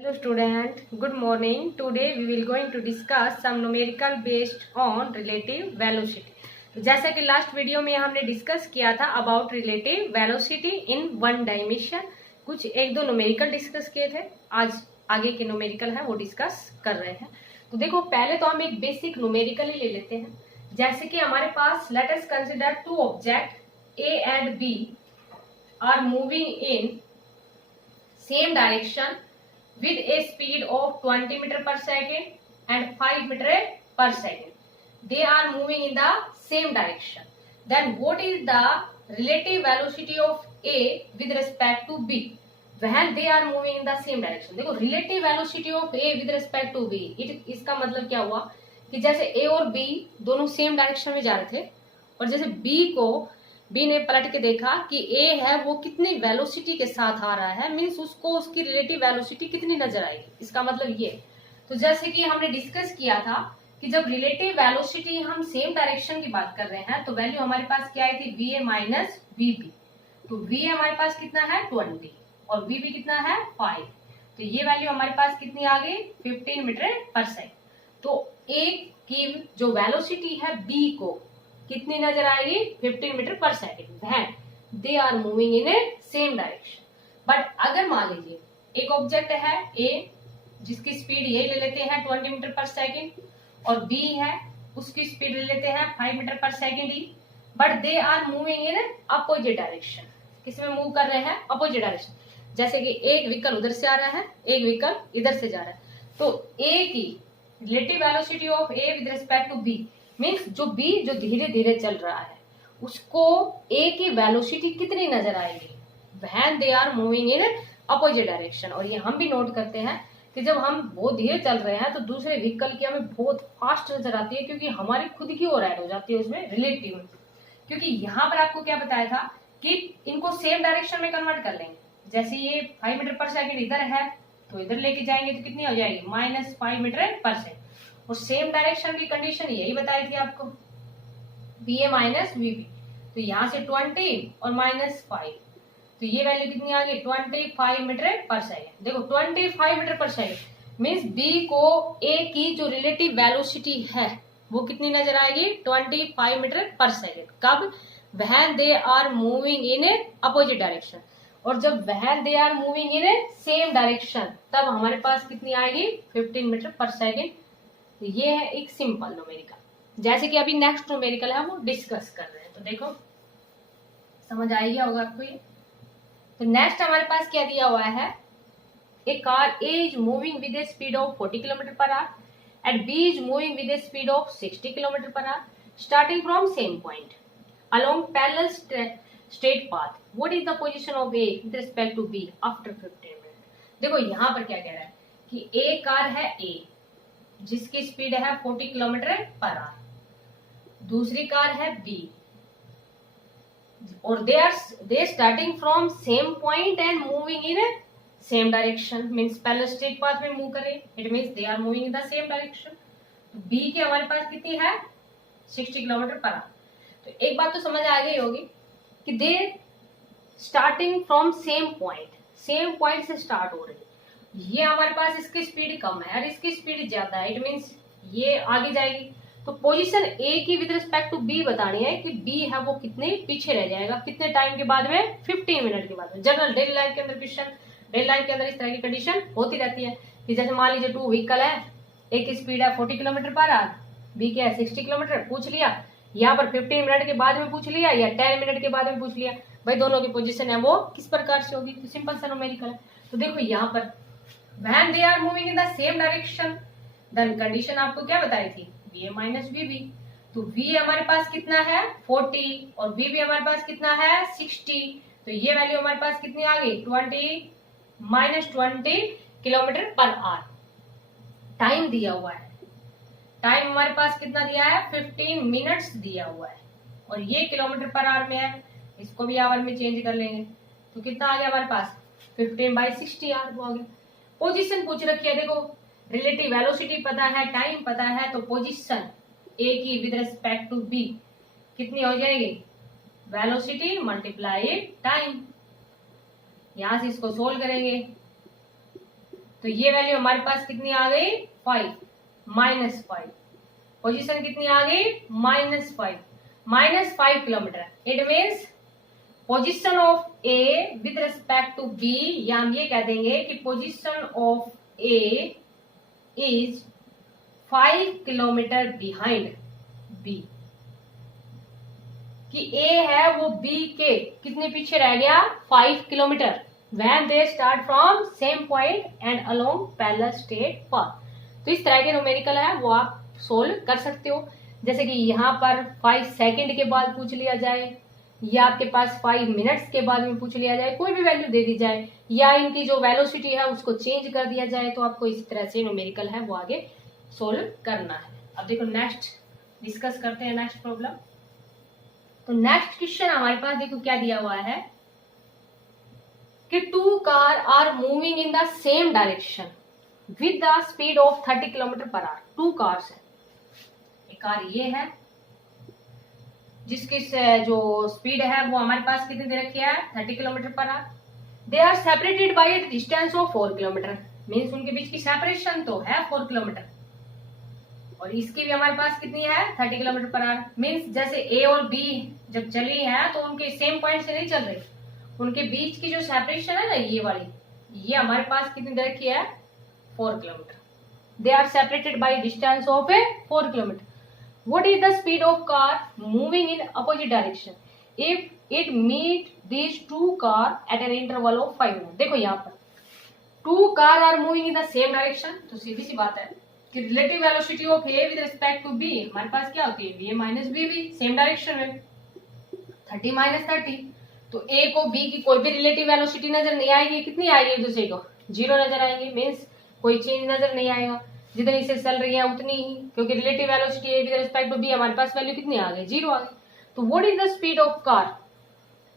Hello student, good morning. Today we will going to discuss some numerical based on relative velocity. तो जैसा कि last video में हमने discuss किया था about relative velocity in one dimension, कुछ एक दो न्यूमेरिकल डिस्कस किए थे। आज आगे के न्यूमेरिकल है वो डिस्कस कर रहे हैं। तो देखो पहले तो हम एक बेसिक न्यूमेरिकल ही ले लेते हैं। जैसे कि हमारे पास let us consider two object A and B are moving in same direction with a speed of 20 meter per second and 5 meter per second. They are moving in the same direction. Then what is the relative velocity of A with respect to B when they are moving in the same direction? देखो relative velocity of A with respect to B, इसका मतलब क्या हुआ कि जैसे A और B दोनों same direction में जा रहे थे और जैसे बी ने पलट के देखा कि ए है वो कितनी वेलोसिटी के साथ आ रहा है, मीन्स उसको उसकी रिलेटिव वेलोसिटी कितनी नजर आएगी, इसका मतलब ये। तो जैसे कि हमने डिस्कस किया था कि जब रिलेटिव वेलोसिटी हम सेम डायरेक्शन की बात कर रहे हैं तो वैल्यू हमारे पास क्या आई थी, V A minus V B. तो वी हमारे पास कितना है 20 और वी बी कितना है 5। तो ये वैल्यू हमारे पास कितनी आ गई 15 मीटर पर सेकंड। तो ए की जो वेलोसिटी है बी को कितनी नजर आएगी 15 मीटर पर second when they are moving in a same direction. But अगर मान लीजिए एक ऑब्जेक्ट है ए जिसकी स्पीड ये ले लेते हैं 20 मीटर पर सेकेंड और बी है उसकी स्पीड ले लेते हैं 5 मीटर पर सेकेंड ही, but they are moving in opposite direction. किसमें मूव कर रहे हैं, अपोजिट डायरेक्शन। जैसे कि एक व्हीकल उधर से आ रहा है, एक व्हीकल इधर से जा रहा है, तो ए की relative velocity of A with respect to B means जो बी जो धीरे धीरे चल रहा है उसको ए की वेलोसिटी कितनी नजर आएगी when they are moving in opposite direction. और ये हम भी नोट करते हैं कि जब हम बहुत धीरे चल रहे हैं तो दूसरे व्हीकल की हमें बहुत फास्ट नजर आती है क्योंकि हमारी खुद की ओर ऐड हो जाती है उसमें रिलेटिव। क्योंकि यहाँ पर आपको क्या बताया था कि इनको सेम डायरेक्शन में कन्वर्ट कर लेंगे। जैसे ये 5 मीटर पर सेकेंड इधर है तो इधर लेके जाएंगे तो कितनी हो जाएगी -5 मीटर पर सेकेंड। और सेम डायरेक्शन की कंडीशन यही बताई थी आपको, B A minus V B. तो यहाँ से 20 और -5, तो ये वैल्यू कितनी आ गई 25 मीटर पर सेकेंड। देखो 25 मीटर पर सेकेंड मीन्स बी को ए की जो रिलेटिव वेलोसिटी है वो कितनी नजर आएगी 25 मीटर पर सेकेंड। कब, when they are moving in a opposite direction. और जब when they are moving in a same direction तब हमारे पास कितनी आएगी 15 मीटर पर सेकेंड। तो ये है एक सिंपल न्यूमेरिकल। जैसे कि अभी नेक्स्ट न्यूमेरिकल है वो डिस्कस कर रहे हैं, तो देखो समझ आ गया होगा आपको ये। तो नेक्स्ट हमारे पास क्या दिया हुआ है, a car A is moving with a speed of 40 kilometre पर hour and B is moving with a speed of 60 kilometre पर hour starting from same point along parallel straight path. What is the position of A with respect to B after 15 minute. देखो यहाँ पर क्या कह रहा है कि ए car है ए जिसकी स्पीड है 40 किलोमीटर पर आवर, दूसरी कार है बी और they starting from same point and moving in same direction means parallel straight path में मूव करें, it means they are moving in the same direction. B की हमारे पास कितनी है 60 किलोमीटर पर आवर। तो एक बात तो समझ आ गई होगी कि दे स्टार्टिंग फ्रॉम सेम पॉइंट से स्टार्ट हो रही है। ये हमारे पास इसकी स्पीड कम है और इसकी स्पीड ज्यादा है, इट मींस ये आगे जाएगी। तो पोजीशन ए की विद रिस्पेक्ट टू बी बतानी है कि बी है वो कितने पीछे रह जाएगा, कितने टाइम के बाद में 15 मिनट के बाद में। जनरल डेली लाइफ के अंदर क्वेश्चन डेली लाइफ के अंदर इस तरह की कंडीशन होती रहती है कि जैसे मान लीजिए 2 व्हीकल है, एक की स्पीड है 40 किलोमीटर पर आवर, बी के है 60 किलोमीटर, पूछ लिया यहाँ पर 15 मिनट के बाद में पूछ लिया या 10 मिनट के बाद में पूछ लिया, भाई दोनों की पोजीशन है वो किस प्रकार से होगी। तो सिंपल सा न्यूमेरिकल है। तो देखो यहाँ पर when they are moving in the same direction then condition आपको क्या बताई थी va माइनस vb। तो v हमारे पास कितना है 40 और vb हमारे पास कितना है 60। तो ये वैल्यू हमारे पास कितनी आ गई 20 किलोमीटर पर आवर। टाइम दिया हुआ है, टाइम हमारे पास कितना दिया है 15 मिनट्स दिया हुआ है और ये किलोमीटर पर आवर में है, इसको भी आवर में चेंज कर लेंगे तो कितना आ गया हमारे पास 15/60 आवर वो आ गया। पोजीशन पूछ रखी है, देखो रिलेटिव वेलोसिटी पता है, टाइम पता है, तो पोजीशन ए की विद रिस्पेक्ट टू बी कितनी हो जाएगी वेलोसिटी मल्टीप्लाई टाइम। यहां से इसको सोल्व करेंगे तो ये वैल्यू हमारे पास कितनी आ गई, 5, -5। पोजीशन कितनी आ गई, -5, -5 kilometre. It means position of A with respect to B, या हम ये कह देंगे कि position of A is 5 kilometre behind B, कि ए है वो बी के कितने पीछे रह गया, 5 kilometre. When they start from same point and along parallel straight path। तो इस तरह के न्यूमेरिकल है वो आप सोल्व कर सकते हो। जैसे कि यहाँ पर 5 सेकंड के बाद पूछ लिया जाए, या आपके पास 5 मिनट्स के बाद में पूछ लिया जाए, कोई भी वैल्यू दे दी जाए, या इनकी जो वेलोसिटी है उसको चेंज कर दिया जाए, तो आपको इस तरह से न्यूमेरिकल है वो आगे सोल्व करना है। अब देखो नेक्स्ट डिस्कस करते हैं नेक्स्ट प्रॉब्लम। तो नेक्स्ट क्वेश्चन हमारे पास देखो क्या दिया हुआ है कि 2 car are moving in the same direction with the speed of 30 kilometre पर आवर। 2 कार्स है, एक कार ये है जिसकी जो स्पीड है वो हमारे पास कितनी दे रखी है, 30 किलोमीटर पर hour. They are separated by a distance of 4 kilometre, means उनके बीच की सेपरेशन तो है 4 किलोमीटर, और इसकी भी हमारे पास कितनी है, 30 किलोमीटर पर आवर। मीन्स जैसे ए और बी जब चली है तो उनके सेम पॉइंट से नहीं चल रही, उनके बीच की जो सेपरेशन है ना ये वाली, ये हमारे पास कितनी दे रखी है, 4 kilometre. They are separated by distance of a 4 kilometre. What is the speed of car moving in opposite direction if it meet these 2 car at an interval of 5 minute. देखो यहाँ पर 2 car are moving in the same direction, तो सीधी सी बात है कि relative velocity of A with respect to B हमारे पास क्या होती है, a माइनस बी भी सेम डायरेक्शन में, 30 माइनस 30। तो ए को बी की कोई भी रिलेटिव वेलोसिटी नजर नहीं आएगी, कितनी आएगी एक दूसरे को, 0 नजर आएंगे, मीन्स कोई चेंज नजर नहीं आएगा, जितनी से चल रही है उतनी ही, क्योंकि relative velocity A with respect to B हमारे पास वैल्यू कितनी आ गई, 0 आ गई। तो what is the speed of car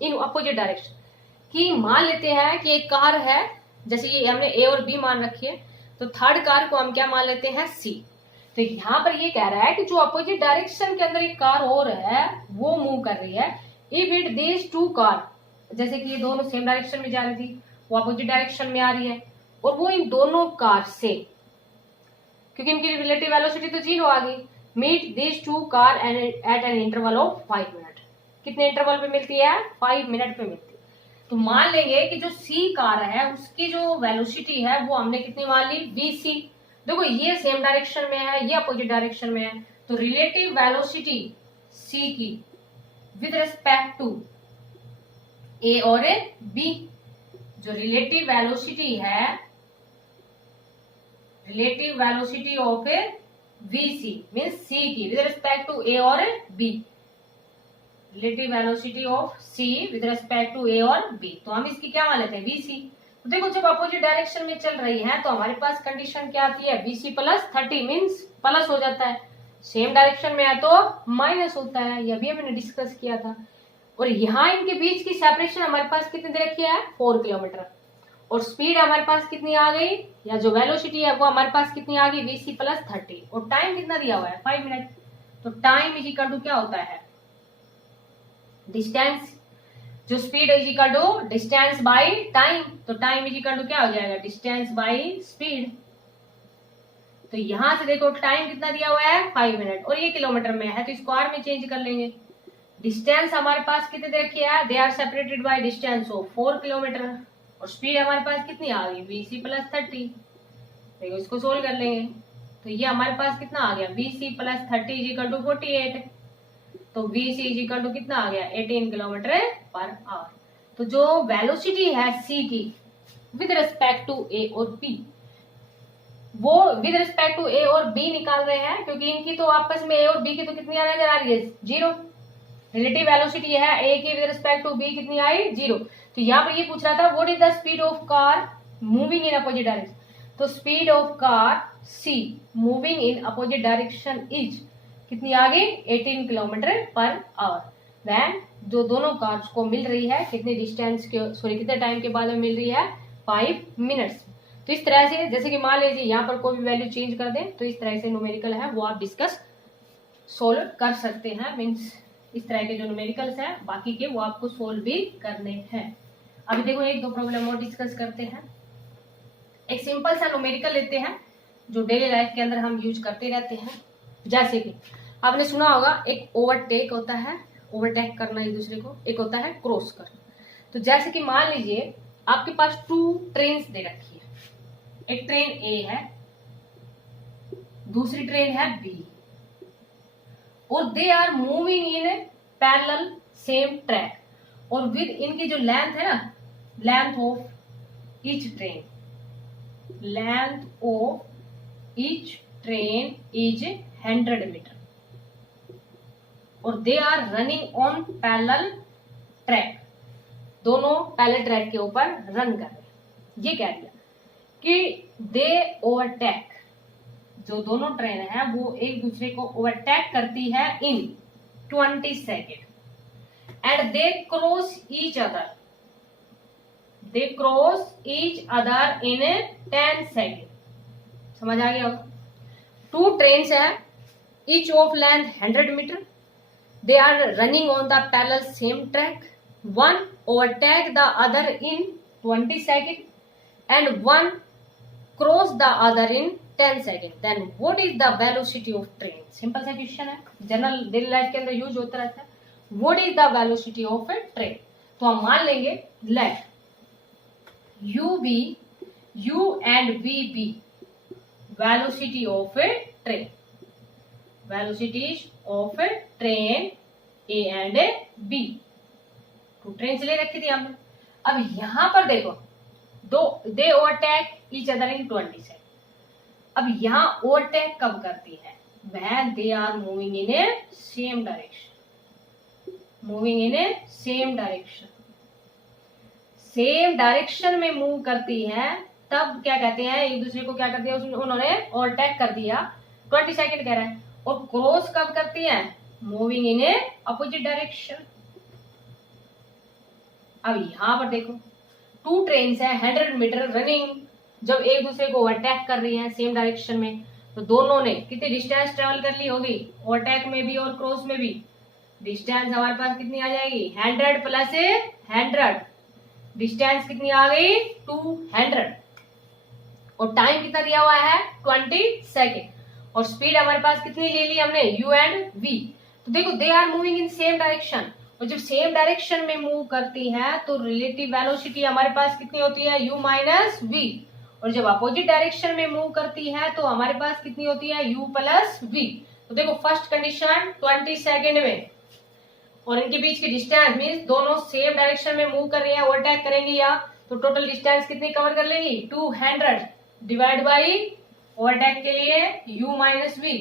in opposite direction, कि मान लेते हैं कि एक कार है, जैसे ये हमने ए और बी मान रखी है, तो थर्ड कार को हम क्या मान लेते हैं, सी। तो यहाँ पर ये कह रहा है कि जो अपोजिट डायरेक्शन के अंदर एक कार और है वो मूव कर रही है, इफ इट दीज 2 कार, जैसे कि ये दोनों सेम डायरेक्शन में जा रही थी, वो अपोजिट डायरेक्शन में आ रही है, और वो इन दोनों कार से, क्योंकि इनकी रिलेटिव वेलोसिटी तो 0 आ गई, meet these 2 car at an interval of 5 minute. कितने इंटरवल पे मिलती है, 5 मिनट पे मिलती है। तो मान लेंगे कि जो सी कार है उसकी जो वेलोसिटी है वो हमने कितनी मान ली, vc। देखो ये सेम डायरेक्शन में है, ये अपोजिट डायरेक्शन में है, तो रिलेटिव वेलोसिटी c की विद रिस्पेक्ट टू ए और बी, जो रिलेटिव वेलोसिटी है, relative velocity of vc means c की विद रिस्पेक्ट टू ए और B, relative velocity of c with respect to a और b, तो हम इसकी क्या मान लेते हैं, vc। तो देखो जब अपोजिट डायरेक्शन में चल रही है तो हमारे पास कंडीशन क्या आती है, vc प्लस 30 मीन्स प्लस हो जाता है, सेम डायरेक्शन में है तो माइनस होता है, यह भी हमने डिस्कस किया था। और यहाँ इनके बीच की सेपरेशन हमारे पास कितनी दे रखी है, 4 किलोमीटर, और स्पीड हमारे पास कितनी आ गई, या जो वेलोसिटी है वो हमारे पास कितनी आ गई, vc प्लस 30, और टाइम कितना दिया हुआ है, 5 मिनट। तो टाइम इज इक्वल टू क्या होता है, डिस्टेंस, जो speed is equal to distance by time, तो टाइम इज इक्वल टू क्या हो जाएगा, डिस्टेंस बाय स्पीड। तो यहां से देखो टाइम कितना दिया हुआ है, 5 मिनट, और ये किलोमीटर में है तो इसको आर में चेंज कर लेंगे। डिस्टेंस हमारे पास कितने दे रखी है, they are separated by distance of 4 kilometre, और स्पीड हमारे पास कितनी आ गई, vc प्लस 30। देखो इसको सोल्व कर लेंगे, तो ये हमारे पास कितना आ गया, vc plus 30 is equal to 48, तो vc इज इक्वल टू कितना आ गया, 18 किलोमीटर पर आवर। तो जो वेलोसिटी है c की विद रिस्पेक्ट टू a और b, वो विद रिस्पेक्ट टू a और b निकाल रहे हैं, क्योंकि इनकी तो आपस में a और b की तो कितनी नजर आ रही है, 0। रिलेटिव वेलोसिटी है a की विद रिस्पेक्ट टू b कितनी आई, 0। तो यहाँ पर ये पूछ रहा था what is the speed of car moving in opposite direction, तो speed of car c moving in opposite direction is कितनी आ गई, 18 किलोमीटर पर आवर। वैन जो दोनों कार्स को मिल रही है कितने डिस्टेंस के, सॉरी कितने टाइम के बाद में मिल रही है, 5 मिनट्स। तो इस तरह से, जैसे कि मान लीजिए यहाँ पर कोई भी वैल्यू चेंज कर दें, तो इस तरह से न्यूमेरिकल है वो आप डिस्कस सोल्व कर सकते हैं। मीन्स इस तरह के जो न्यूमेरिकल्स है बाकी के वो आपको सोल्व भी करने हैं। अभी देखो 1-2 प्रॉब्लम और डिस्कस करते हैं। एक सिंपल सा न्यूमेरिकल लेते हैं जो डेली लाइफ के अंदर हम यूज करते रहते हैं। जैसे कि आपने सुना होगा एक ओवरटेक होता है, ओवरटेक करना एक दूसरे को, एक होता है क्रॉस करना। तो जैसे कि मान लीजिए आपके पास 2 ट्रेन्स दे रखी है, एक ट्रेन ए है, दूसरी ट्रेन है बी, और they are moving in parallel same track, और विद इनकी जो लेंथ है ना, length of each train, length of each train is 100 metre, और they are running on parallel track, दोनों पैरेलल ट्रैक के ऊपर रन कर रहे हैं। ये कह दिया कि दे ओवरटेक, जो दोनों ट्रेन है वो एक दूसरे को ओवरटेक करती है in 20 second, and they cross each other, they cross each other in 10 second. समझ आ गया होगा। 2 ट्रेन्स है, each of length 100 metre, they are running on the parallel same track, one overtake the other in 20 seconds and one cross the other in 10 seconds. Then what is the velocity of train? Simple सा question है, general daily life के अंदर use होता रहता है। What is the velocity of a train? तो हम मान लेंगे let u and v be velocity of a train, velocities of a train A and B, 2 train ले रखी थी हमने। अब यहां पर देखो they overtake each other in 20 second. अब यहां ओवरटेक कब करती है? वह they are moving in a same direction, moving in a same direction, same direction में मूव करती है, तब क्या कहते हैं, एक दूसरे को क्या कर दिया उन्होंने ओवरटेक कर दिया, 20 सेकेंड कह रहा है। और क्रॉस कब करती है? Moving in a opposite direction. अब यहां पर देखो 2 ट्रेन्स है 100 मीटर रनिंग, जब एक दूसरे को ओवरटेक कर रही हैं सेम डायरेक्शन में, तो दोनों ने कितनी डिस्टेंस ट्रेवल कर ली होगी, ओवरटेक में भी और क्रॉस में भी। डिस्टेंस हमारे पास कितनी आ जाएगी, 100 प्लस 100, डिस्टेंस कितनी आ गई 200, और टाइम कितना दिया हुआ है 20 सेकेंड, और स्पीड हमारे पास कितनी ले ली हमने, u एंड v। तो देखो they are moving in same direction, और जब सेम डायरेक्शन में मूव करती है तो रिलेटिव वेलोसिटी हमारे पास कितनी होती है, u माइनस v, और जब अपोजिट डायरेक्शन में मूव करती है तो हमारे पास कितनी होती है, u प्लस v। तो देखो फर्स्ट कंडीशन 20 सेकेंड में, और इनके बीच की डिस्टेंस मीन्स दोनों सेम डायरेक्शन में मूव कर रही है, ओवरटेक करेंगी या, तो टोटल डिस्टेंस कितनी कवर कर लेंगी, 200 डिवाइड बाई ओवरटेक के लिए u माइनस v।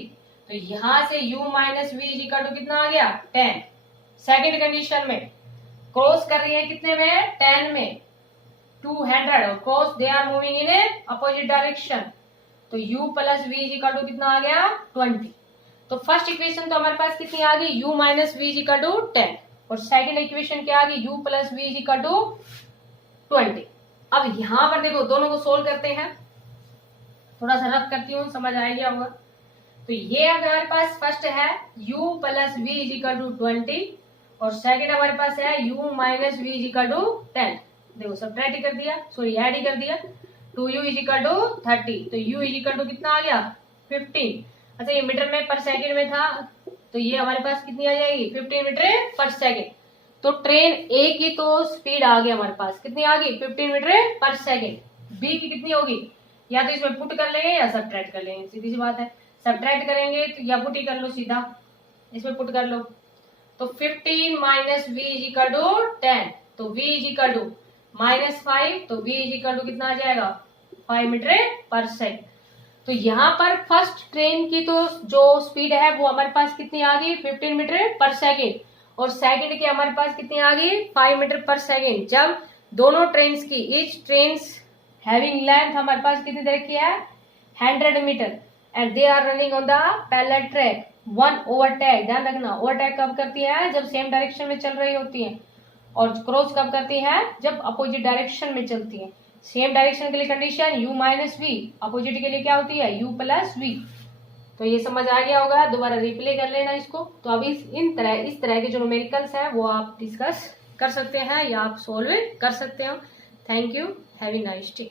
तो यहां से u minus v equal to कितना आ गया 10। सेकेंड कंडीशन में क्रॉस कर रही है कितने में, 10 में, 200, और cross they are moving in a opposite direction, तो u plus v equal to कितना आ गया 20। तो फर्स्ट इक्वेशन तो हमारे पास कितनी आ गई, u minus v equal to 10, और सेकेंड इक्वेशन क्या आ गई, u plus v equal to 20। अब यहां पर देखो दोनों को सोल्व करते हैं, थोड़ा सा रफ करती हूँ, समझ आ गया होगा। तो ये हमारे पास फर्स्ट है u plus v equal to 20, और सेकंड हमारे पास है u minus v equal to 10। देखो सब्ट्रैक्ट कर दिया, सॉरी ऐड ही कर दिया, 2u इक्वल टू 30, तो u इक्वल टू कितना आ गया 15। अच्छा ये मीटर में पर सेकंड में था, तो ये हमारे पास कितनी आ जाएगी 15 मीटर पर सेकंड। तो ट्रेन ए की तो स्पीड आ गई हमारे पास, कितनी आ गई 15 मीटर पर सेकंड। बी की कितनी होगी, या तो इसमें पुट कर लेंगे या सब्ट्रैक्ट कर लेंगे, सीधी सी बात है। सब्ट्रैक्ट करेंगे तो या पुट ही कर लो, सीधा इसमें पुट कर लो, तो 15 माइनस v इक्वल टू 10, तो v इक्वल टू -5, तो v इक्वल टू कितना आ जाएगा 5 मीटर पर सेकंड। तो यहाँ पर फर्स्ट ट्रेन की तो जो स्पीड है वो हमारे पास कितनी आ गई 15 मीटर पर सेकंड, और सेकंड की हमारे पास कितनी आ गई 5 मीटर पर सेकंड। जब दोनों ट्रेन की ईच ट्रेन हैविंग लेंथ हमारे पास कितनी दे रखी है 100 metre, and they are running on the parallel track, one overtake, ध्यान रखना ओवरटेक कब करती है, जब सेम डायरेक्शन में चल रही होती है, और क्रॉस कब करती है, जब अपोजिट डायरेक्शन में चलती है। सेम डायरेक्शन के लिए condition u minus v, opposite के लिए क्या होती है u प्लस v। तो ये समझ आ गया होगा, दोबारा रिप्ले कर लेना इसको। तो अभी इस तरह के जो न्यूमेरिकल्स है वो आप डिस्कस कर सकते हैं या आप सोल्व कर सकते हो। Thank you, have a nice day.